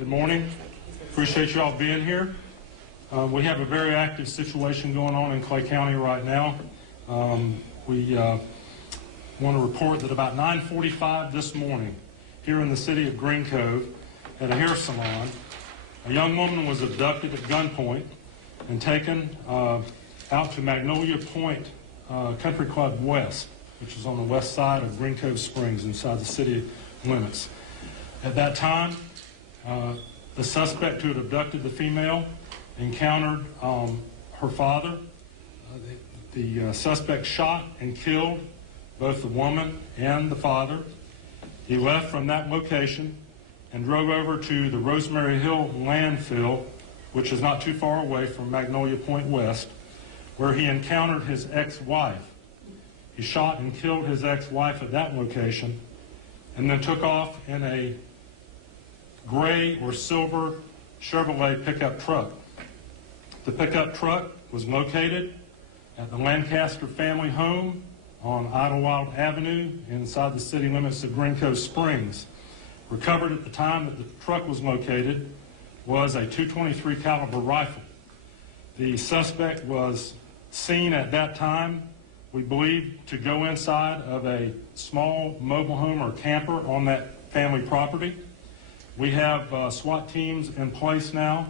Good morning. Appreciate you all being here. We have a very active situation going on in Clay County right now. We want to report that about 9:45 this morning here in the city of Green Cove at a hair salon, a young woman was abducted at gunpoint and taken out to Magnolia Point Country Club West, which is on the west side of Green Cove Springs inside the city limits. At that time, the suspect who had abducted the female encountered her father. The suspect shot and killed both the woman and the father. He left from that location and drove over to the Rosemary Hill landfill, which is not too far away from Magnolia Point West, where he encountered his ex-wife. He shot and killed his ex-wife at that location and then took off in a gray or silver Chevrolet pickup truck. The pickup truck was located at the Lancaster family home on Idlewild Avenue inside the city limits of Green Cove Springs. Recovered at the time that the truck was located was a .223 caliber rifle. The suspect was seen at that time, we believe, to go inside of a small mobile home or camper on that family property. We have SWAT teams in place now.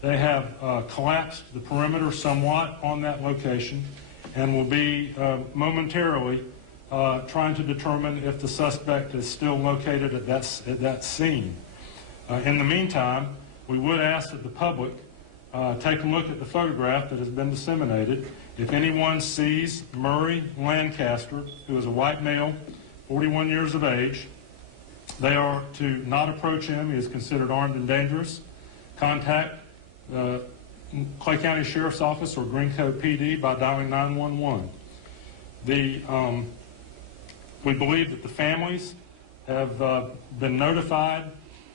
They have collapsed the perimeter somewhat on that location and will be momentarily trying to determine if the suspect is still located at that scene. In the meantime, we would ask that the public take a look at the photograph that has been disseminated. If anyone sees Murray Lancaster, who is a white male, 41 years of age, they are to not approach him. He is considered armed and dangerous. Contact Clay County Sheriff's Office or Green Cove PD by dialing 911. We believe that the families have been notified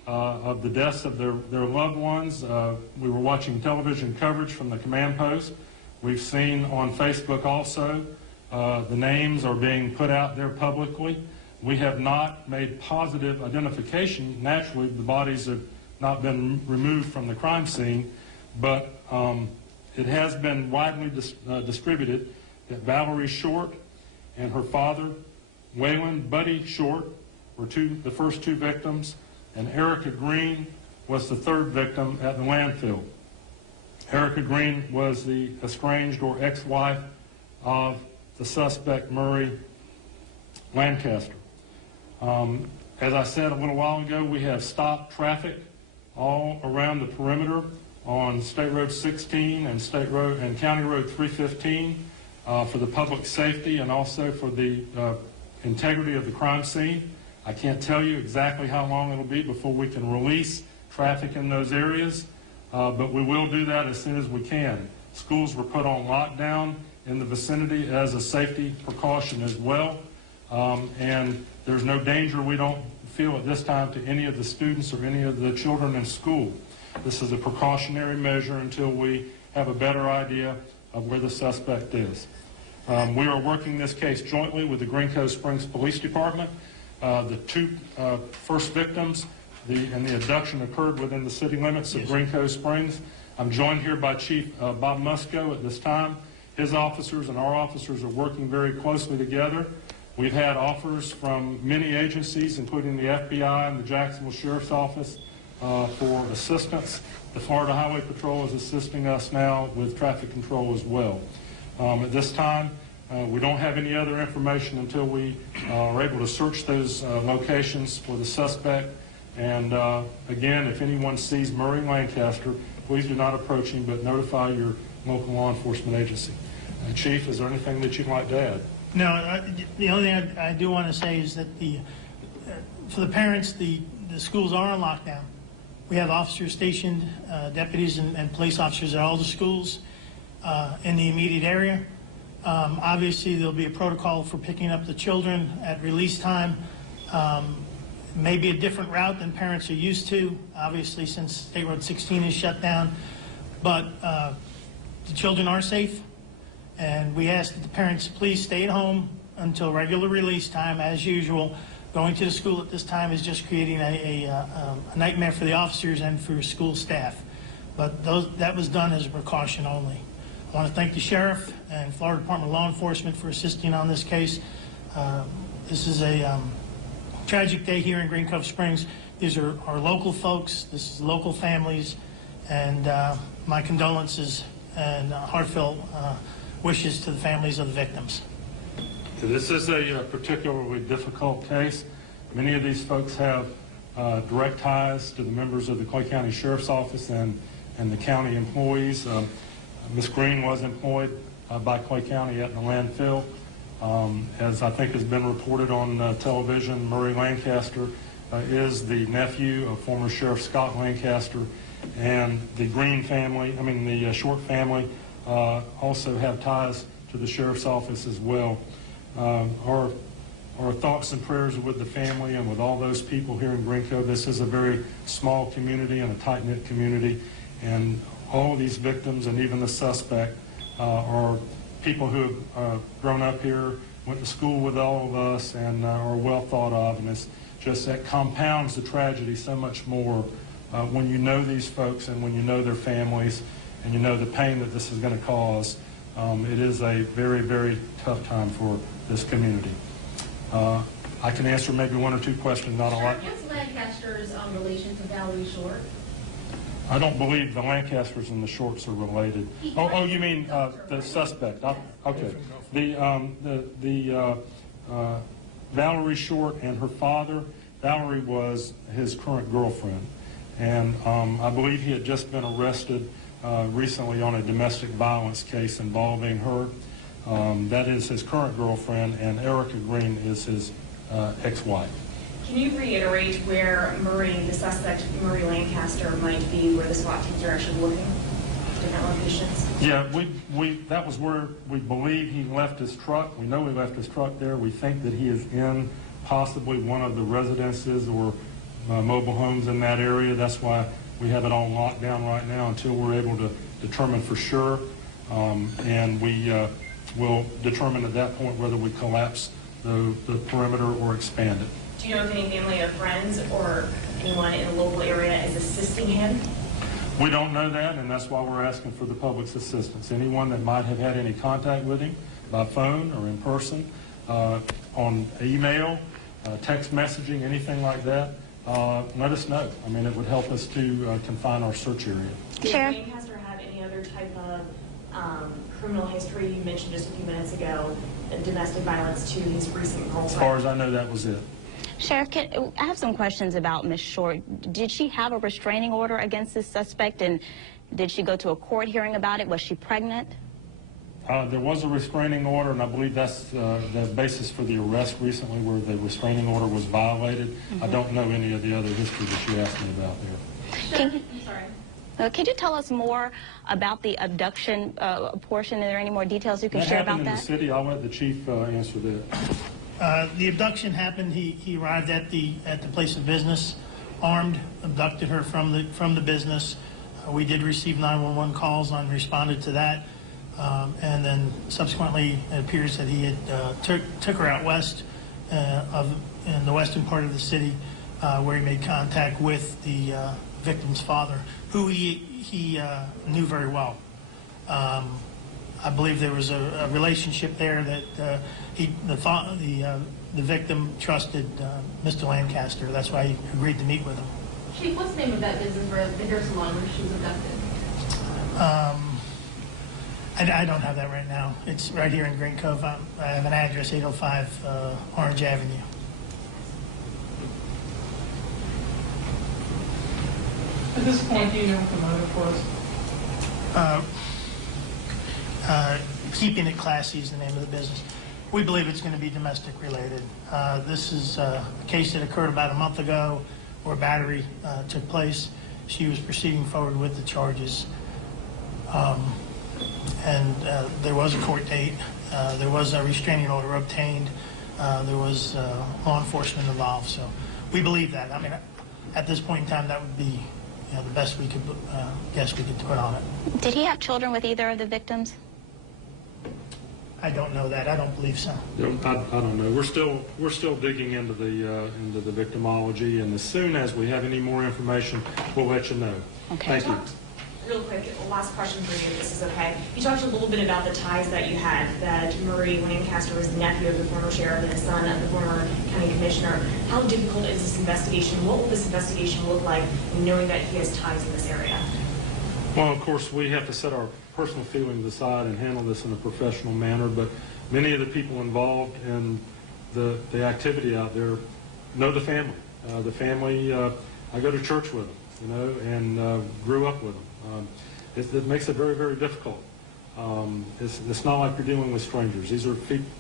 of the deaths of their loved ones. We were watching television coverage from the command post. We've seen on Facebook also the names are being put out there publicly. We have not made positive identification. Naturally, the bodies have not been removed from the crime scene, but it has been widely distributed that Valerie Short and her father, Waylon Buddy Short, were the first two victims, and Erica Green was the third victim at the landfill. Erica Green was the estranged or ex-wife of the suspect, Murray Lancaster. As I said a little while ago, we have stopped traffic all around the perimeter on State Road 16 and County Road 315 for the public safety and also for the integrity of the crime scene. I can't tell you exactly how long it'll be before we can release traffic in those areas, but we will do that as soon as we can. Schools were put on lockdown in the vicinity as a safety precaution as well, and there's no danger, we don't feel at this time, to any of the students or any of the children in school. This is a precautionary measure until we have a better idea of where the suspect is. We are working this case jointly with the Green Cove Springs Police Department. The two first victims and the abduction occurred within the city limits of Green Cove Springs. I'm joined here by Chief Bob Musco at this time. His officers and our officers are working very closely together. We've had offers from many agencies, including the FBI and the Jacksonville Sheriff's Office, for assistance. The Florida Highway Patrol is assisting us now with traffic control as well. At this time, we don't have any other information until we are able to search those locations for the suspect. And again, if anyone sees Murray Lancaster, please do not approach him, but notify your local law enforcement agency. Chief, is there anything that you'd like to add? No, the only thing I do want to say is that for the parents, the schools are on lockdown. We have officers stationed, deputies and police officers at all the schools in the immediate area. Obviously, there'll be a protocol for picking up the children at release time. Maybe a different route than parents are used to, obviously, since State Road 16 is shut down. But the children are safe, and we ask that the parents please stay at home until regular release time, as usual. Going to the school at this time is just creating a nightmare for the officers and for school staff. But that was done as a precaution only. I want to thank the sheriff and Florida Department of Law Enforcement for assisting on this case. This is a tragic day here in Green Cove Springs. These are our local folks. This is local families. And my condolences and heartfelt wishes to the families of the victims. So this is a particularly difficult case. Many of these folks have direct ties to the members of the Clay County Sheriff's Office and the county employees. Ms. Green was employed by Clay County at the landfill. As I think has been reported on television, Murray Lancaster is the nephew of former Sheriff Scott Lancaster, and the Green family, the Short family, also have ties to the Sheriff's Office as well. Our thoughts and prayers are with the family and with all those people here in Green Cove. This is a very small community and a tight-knit community, and all of these victims and even the suspect are people who have grown up here, went to school with all of us, and are well thought of, and it's just that compounds the tragedy so much more when you know these folks and when you know their families and you know the pain that this is going to cause. It is a very, very tough time for this community. I can answer maybe one or two questions, not a lot. What's Lancaster's relation to Valerie Short? I don't believe the Lancasters and the Shorts are related. Oh, you mean the suspect? Okay. The Valerie Short and her father. Valerie was his current girlfriend, and I believe he had just been arrested recently on a domestic violence case involving her. That is his current girlfriend, and Erica Green is his ex-wife. Can you reiterate where Murray, the suspect, Murray Lancaster, might be, where the SWAT teams are actually looking? Different locations? Yeah, that was where we believe he left his truck. We know he left his truck there. We think that he is in possibly one of the residences or mobile homes in that area. That's why we have it all locked down right now until we're able to determine for sure. And we will determine at that point whether we collapse the perimeter or expand it. Do you know if any family or friends or anyone in the local area is assisting him? We don't know that, and that's why we're asking for the public's assistance. Anyone that might have had any contact with him by phone or in person, on email, text messaging, anything like that, let us know. It would help us to confine our search area. Did Lancaster have any other type of criminal history? You mentioned just a few minutes ago domestic violence to his recent girlfriend. As far as I know, that was it. Sheriff, I have some questions about Ms. Short. Did she have a restraining order against this suspect, and did she go to a court hearing about it? Was she pregnant? There was a restraining order, and I believe that's the basis for the arrest recently, where the restraining order was violated. Mm-hmm. I don't know any of the other history that you asked me about there. I'm sorry. Can you tell us more about the abduction portion? Are there any more details you can share about that? That happened in the city. I'll let the chief answer that. The abduction happened. He arrived at the place of business, armed, abducted her from the business. We did receive 911 calls and responded to that, and then subsequently it appears that he had took her out west in the western part of the city, where he made contact with the victim's father, who he knew very well. I believe there was a relationship there that the victim trusted Mr. Lancaster. That's why he agreed to meet with him. Chief, what's the name of that business where the hair salon where she was abducted? I don't have that right now. It's right here in Green Cove. I have an address, 805 Orange Avenue. At this point, do you know what the motive was? Keeping it classy is the name of the business. We believe it's going to be domestic related. This is a case that occurred about a month ago where battery took place. She was proceeding forward with the charges. And there was a court date. There was a restraining order obtained. There was law enforcement involved. So we believe that. At this point in time, that would be the best we could guess we could put on it. Did he have children with either of the victims? I don't know that. I don't believe so. You know, I don't know. We're still digging into the victimology, and as soon as we have any more information, we'll let you know. Okay. Thank you. Real quick, last question for you, if this is okay. You talked a little bit about the ties that you had, that Murray Lancaster was the nephew of the former sheriff and the son of the former county commissioner. How difficult is this investigation? What will this investigation look like, knowing that he has ties in this area? Well, of course, we have to set our personal feelings aside and handle this in a professional manner, but many of the people involved in the activity out there know the family. The family, I go to church with them, you know, and grew up with them. It makes it very, very difficult. It's not like you're dealing with strangers. These are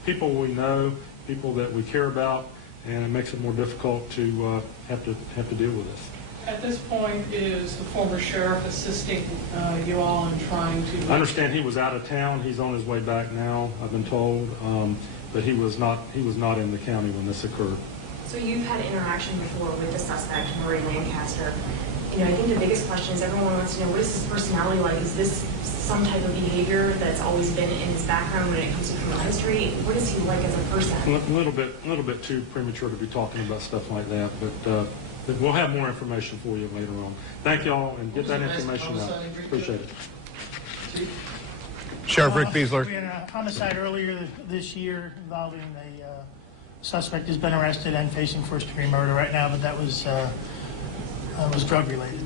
people we know, people that we care about, and it makes it more difficult to have to deal with this. At this point, is the former sheriff assisting you all in trying to? I understand he was out of town. He's on his way back now, I've been told, but he was not in the county when this occurred. So you've had interaction before with the suspect, Murray Lancaster. You know, I think the biggest question is everyone wants to know, what is his personality like? Is this some type of behavior that's always been in his background when it comes to criminal history? What is he like as a person? A little bit too premature to be talking about stuff like that, but we'll have more information for you later on. Thank y'all, and get that information out. Appreciate it. Sheriff Rick Beseler. We had a homicide earlier this year involving a suspect who's been arrested and facing first-degree murder right now, but that was drug related.